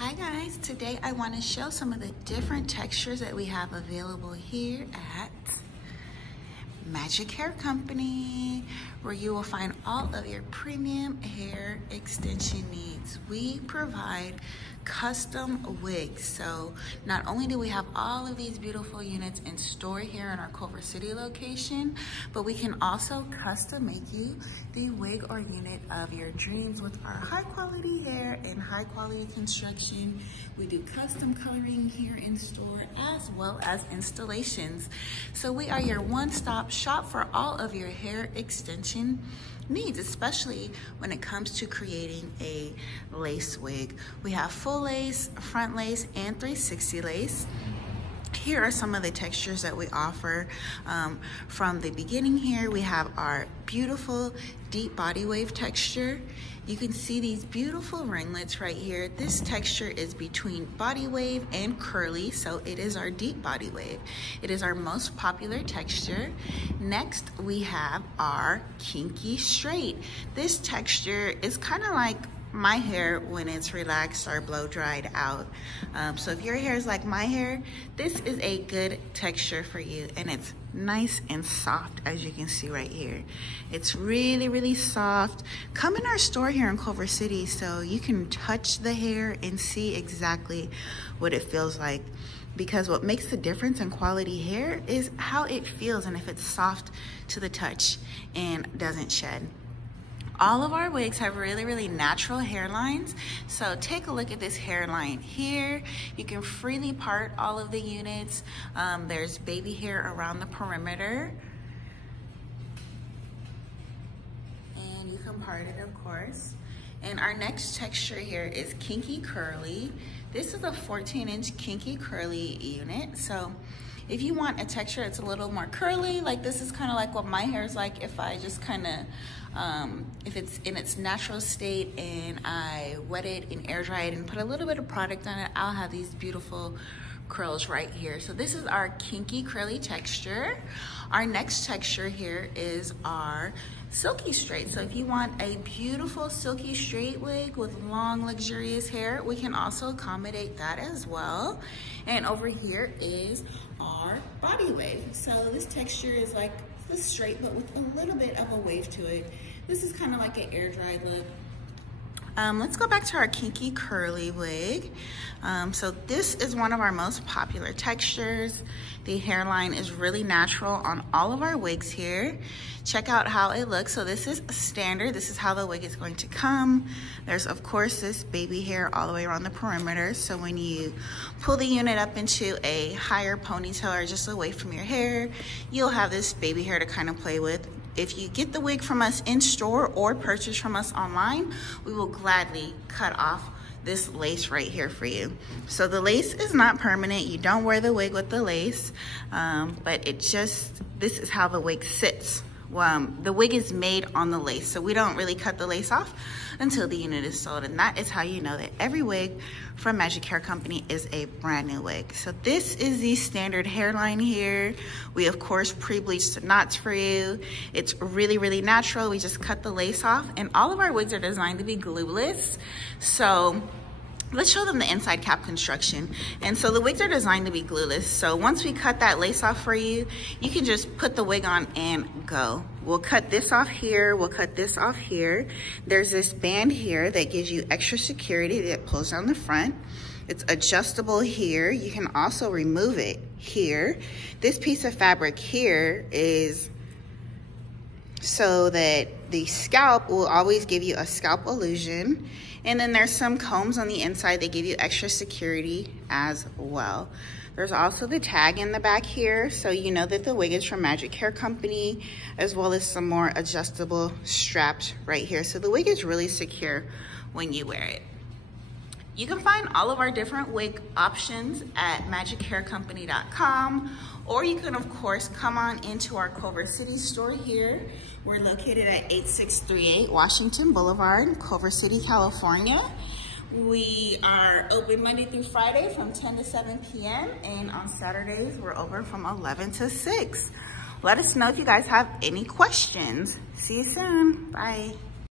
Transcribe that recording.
Hi guys, today I want to show some of the different textures that we have available here at Magic Hair Company, where you will find all of your premium hair extension needs. We provide custom wigs, so not only do we have all of these beautiful units in store here in our Culver City location, but we can also custom make you the wig or unit of your dreams with our high quality hair and high quality construction. We do custom coloring here in store as well as installations. So we are your one-stop shop for all of your hair extension needs, especially when it comes to creating a lace wig. We have full lace, front lace, and 360 lace. Here are some of the textures that we offer. From the beginning here, we have our beautiful deep body wave texture. You can see these beautiful ringlets right here. This texture is between body wave and curly, so it is our deep body wave. It is our most popular texture. Next, we have our kinky straight. This texture is kind of like my hair when it's relaxed or blow dried out. So if your hair is like my hair, this is a good texture for you, and it's nice and soft, as you can see right here. It's really soft. Come in our store here in Culver City so you can touch the hair and see exactly what it feels like, because what makes the difference in quality hair is how it feels and if it's soft to the touch and doesn't shed. All of our wigs have really natural hairlines. So take a look at this hairline here. You can freely part all of the units. There's baby hair around the perimeter. And you can part it, of course. And our next texture here is kinky curly. This is a 14-inch kinky curly unit. So if you want a texture that's a little more curly, like this is kind of like what my hair is like if I just kind of, if it's in its natural state and I wet it and air dry it and put a little bit of product on it, I'll have these beautiful curls right here. So this is our kinky curly texture. Our next texture here is our silky straight. So if you want a beautiful silky straight wig with long luxurious hair, we can also accommodate that as well. And over here is our body wave. So this texture is like the straight but with a little bit of a wave to it. This is kind of like an air dried look. Let's go back to our kinky curly wig. So this is one of our most popular textures. The hairline is really natural on all of our wigs here. Check out how it looks. So this is standard. This is how the wig is going to come. There's of course this baby hair all the way around the perimeter. So when you pull the unit up into a higher ponytail or just away from your hair, you'll have this baby hair to kind of play with. If you get the wig from us in store or purchase from us online, we will gladly cut off this lace right here for you. So the lace is not permanent. You don't wear the wig with the lace, but this is how the wig sits. The wig is made on the lace, so we don't really cut the lace off until the unit is sold, and that is how you know that every wig from Magic Hair Company is a brand new wig. So this is the standard hairline here. We of course pre-bleached the knots for you. It's really natural. We just cut the lace off, and all of our wigs are designed to be glueless. So let's show them the inside cap construction. And so the wigs are designed to be glueless. So once we cut that lace off for you, you can just put the wig on and go. We'll cut this off here. We'll cut this off here. There's this band here that gives you extra security that pulls down the front. It's adjustable here. You can also remove it here. This piece of fabric here is so that the scalp will always give you a scalp illusion. And then there's some combs on the inside that give you extra security as well. There's also the tag in the back here, so you know that the wig is from Magic Hair Company, as well as some more adjustable straps right here. So the wig is really secure when you wear it. You can find all of our different wig options at magichaircompany.com, or you can of course come on into our Culver City store here. We're located at 8638 Washington Boulevard, Culver City, California. We are open Monday through Friday from 10 to 7 p.m. and on Saturdays we're open from 11 to 6. Let us know if you guys have any questions. See you soon. Bye.